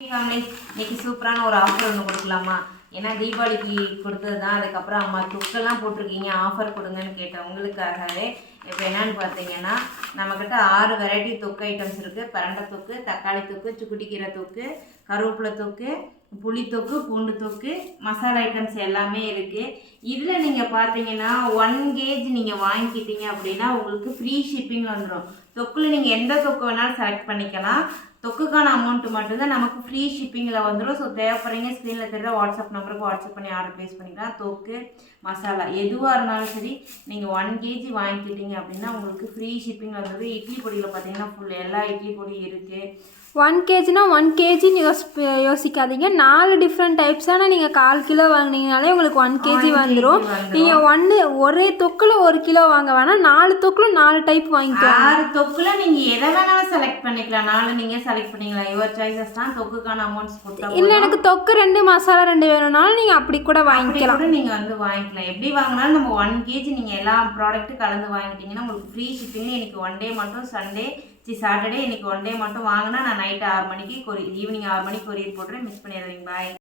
Family இன்னைக்கு சூப்பரான ஒரு ஆஃபர் ஒன்று கொடுக்கலாமா? ஏன்னா தீபாவளிக்கு கொடுத்தது தான். அதுக்கப்புறம் அம்மா தொக்கெல்லாம் போட்டிருக்கீங்க, ஆஃபர் கொடுங்கன்னு கேட்டேன் உங்களுக்காகவே. இப்போ என்னன்னு பார்த்தீங்கன்னா, நம்மக்கிட்ட 6 வெரைட்டி தொக்கு ஐட்டம்ஸ் இருக்குது. பரண்டை தொக்கு, தக்காளி தொக்கு, சுக்குட்டிக்கீரை தொக்கு, கருவேப்பிலை தொக்கு, புளி தொக்கு, பூண்டு தொக்கு, மசாலா ஐட்டம்ஸ் எல்லாமே இருக்குது. இதில் நீங்கள் பார்த்தீங்கன்னா 1 kg நீங்கள் வாங்கிக்கிட்டீங்க அப்படின்னா உங்களுக்கு ஃப்ரீ ஷிப்பிங் வந்துடும். தொக்கில் நீங்கள் எந்த தொக்கு வேணாலும் செலக்ட் பண்ணிக்கலாம். தொக்குக்கான அமௌண்ட்டு மட்டும்தான் நமக்கு ஃப்ரீ ஷிப்பிங்கில் வந்துடும். ஸோ தேவைப்படுறீங்க ஸ்க்ரீனில் தெரியுற வாட்ஸ்அப் நம்பருக்கு வாட்ஸ்அப் பண்ணி ஆர்டர் ப்ளேஸ் பண்ணிக்கலாம். தொக்கு மசாலா எதுவாக இருந்தாலும் சரி, நீங்கள் 1 kg வாங்கிக்கிட்டீங்க அப்படின்னா உங்களுக்கு ஃப்ரீ ஷிப்பிங் வந்துடும். இட்லி பொடியில் பார்த்தீங்கன்னா எல்லா இட்லி பொடியும் இருக்குது. 1 kgனா 1 kgன்னு யோசிக்காதீங்க. 4 டிஃப்ரெண்ட் டைப்ஸான நீங்கள் 1/4 கிலோ வாங்கினீங்கனாலே உங்களுக்கு 1 kg வந்துடும். நீங்கள் ஒரே தொக்கில் 1 கிலோ வாங்க வேணாம், 4 தொக்கில் 4 டைப் வாங்கிக்கலாம். 6 தொக்கில் நீங்கள் எதை வேணாலும் செலக்ட் பண்ணிக்கலாம். 4 நீங்கள் செலக்ட் பண்ணிக்கலாம். யுவர் சாய்ஸஸ் தான். தொக்குக்கான அமௌண்ட்ஸ் கொடுத்தா இல்லை எனக்கு தொக்கு 2 மசாலா 2 வேணும்னாலும் நீங்கள் அப்படி கூட வாங்கிக்கலாம். நீங்கள் வந்து வாங்கிக்கலாம். எப்படி வாங்கினாலும் நம்ம 1 kg நீங்கள் எல்லா ப்ராடக்ட்டும் கலந்து வாங்கிட்டீங்கன்னா உங்களுக்கு ஃப்ரீ ஷிப்பிங். எனக்கு 1 டே மட்டும் சாட்டர்டே இன்னைக்கு 1 டே மட்டும் வாங்கினா நான் நைட்டு 6 மணிக்கு ஈவினிங் 6 மணிக்கு கொரியர் போட்டுறேன். மிஸ் பண்ணிடுறீங்க. பாய்.